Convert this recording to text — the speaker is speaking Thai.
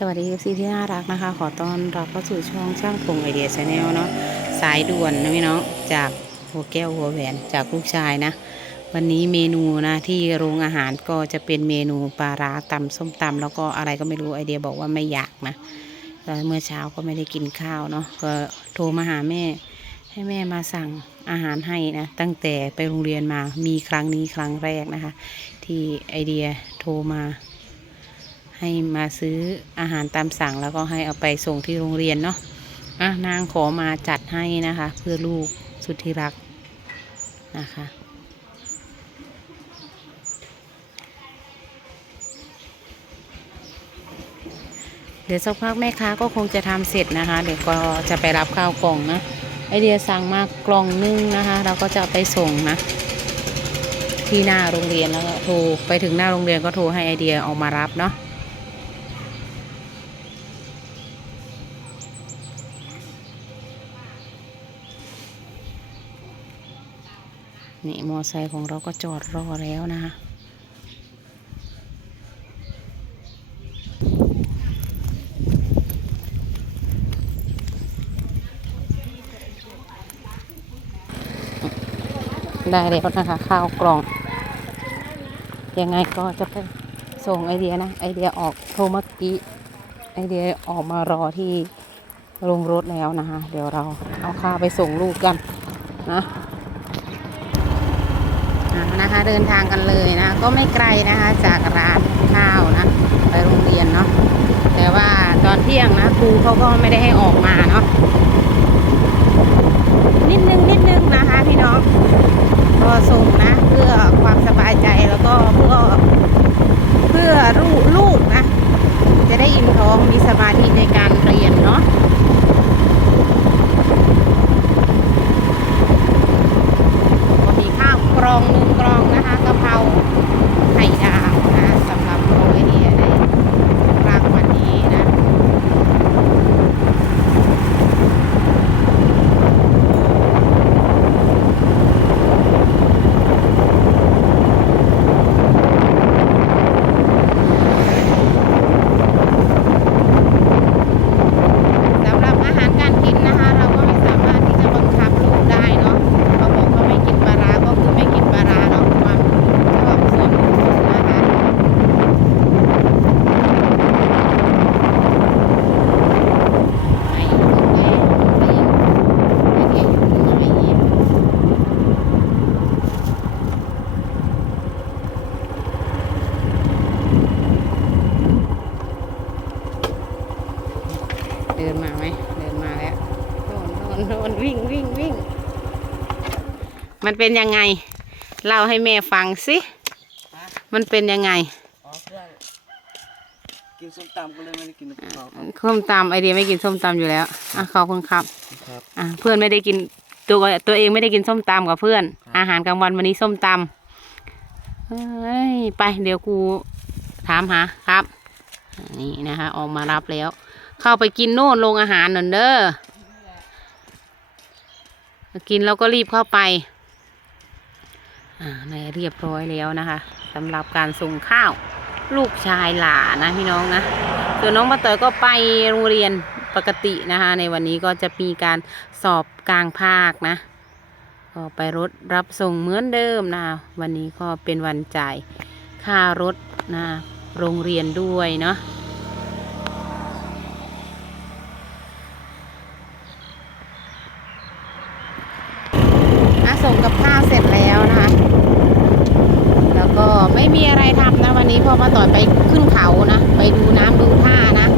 สวัสดีเอฟซีที่น่ารักนะคะ ขอต้อนรับเข้าสู่ช่องช่างพงไอเดียชาแนลเนาะสายด่วนนะพี่น้องจากหัวแก้วหัวแหวนจากลูกชายนะ วันนี้เมนูนะที่โรงอาหารก็จะเป็นเมนูปลาร้าตำส้มตำแล้วก็อะไรก็ไม่รู้ไอเดียบอกว่าไม่อยากนะก็เมื่อเช้าก็ไม่ได้กินข้าวเนาะก็โทรมาหาแม่ ให้แม่มาสั่งอาหารให้นะตั้งแต่ไปโรงเรียนมามีครั้งนี้ครั้งแรกนะคะ ที่ไอเดียโทรมา ให้มาซื้ออาหารตามสั่งแล้วก็ให้เอาไปส่งที่โรงเรียนเนาะอะนางขอมาจัดให้นะคะ เพื่อลูกสุดที่รักนะคะเดี๋ยวสักพักแม่ค้าก็คงจะทำเสร็จนะคะ เดี๋ยวก็จะไปรับข้าวกล่องนะไอเดียสั่งมากล่องนึงนะคะ เราก็จะเอาไปส่งนะที่หน้าโรงเรียนแล้วก็โทรไปถึงหน้าโรงเรียนก็โทรให้ไอเดียออกมารับเนาะ นี่มอไซค์ของเราก็จอดรอแล้วนะคะได้แล้วนะคะข้าวกล่อง ยังไงก็จะไปส่งไอเดียนะ ไอเดียออกโทรเมื่อกี้ไอเดียออกมารอที่โรงรถแล้วนะคะ เดี๋ยวเราเอาข้าวไปส่งลูกกันนะ นะคะ เดินทางกันเลยนะ ก็ไม่ไกลนะคะจากร้านข้าวนะไปโรงเรียนเนาะแต่ว่าตอนเที่ยงนะครูเขาก็ไม่ได้ให้ออกมาเนาะนิดนึงนิดนึงนะคะพี่น้องก็ส่งนะเพื่อความสบายใจแล้วก็เพื่อเพื่อลูกลูกนะ จะได้อิ่มท้องมีสมาธิในการเรียนเนาะก็มีข้าวกรองหนึ่งกรองนะคะกะเพราไข่ดาวนะสำหรับโรงเรียนในรางวันนี้นะ สำหรับอาหารการกินนะคะ เราก็ไม่สามารถที่จะบังคับลูกได้เนาะเขาบอกว่าไม่กินปลาร้าก็คือไม่กินปลาร้าเนาะความชอบส่วนบุคคลนะคะไอ้ลูกแม่เรียนไม่เก่งไม่เยี่ยม เดินมาไหมเดินมาแล้วโดนโดนโดนวิ่งวิ่งวิ่ง มันเป็นยังไง เล่าให้แม่ฟังสิ มันเป็นยังไงอ๋อเพื่อนกินส้มตำก็เลยไม่ได้กินกับเขาครับส้มตำไอเดียไม่กินส้มตำอยู่แล้วอะขอบคุณครับครับอะเพื่อนไม่ได้กินตัวตัวเองไม่ได้กินส้มตำกับเพื่อนครับอาหารกลางวันวันนี้ส้มตำเอ้ยไปเดี๋ยวกูถามหาครับ นี่นะคะออกมารับแล้ว เข้าไปกินโน่นโรงอาหารหน่อยเด้อกินแล้วก็รีบเข้าไปอ่าในเรียบร้อยแล้วนะคะสำหรับการส่งข้าว ลูกชายหลานะพี่น้องนะส่วนน้องมาเตยก็ไปโรงเรียนปกตินะคะ ในวันนี้ก็จะมีการสอบกลางภาคนะก็ไปรถรับส่งเหมือนเดิมนะคะวันนี้ก็เป็นวันจ่ายค่ารถนะโรงเรียนด้วยเนาะ ส่งกับข้าวเสร็จแล้วนะคะ แล้วก็ไม่มีอะไรทำนะวันนี้พอมาต่อยไปขึ้นเขานะ ไปดูน้ำดูท่านะ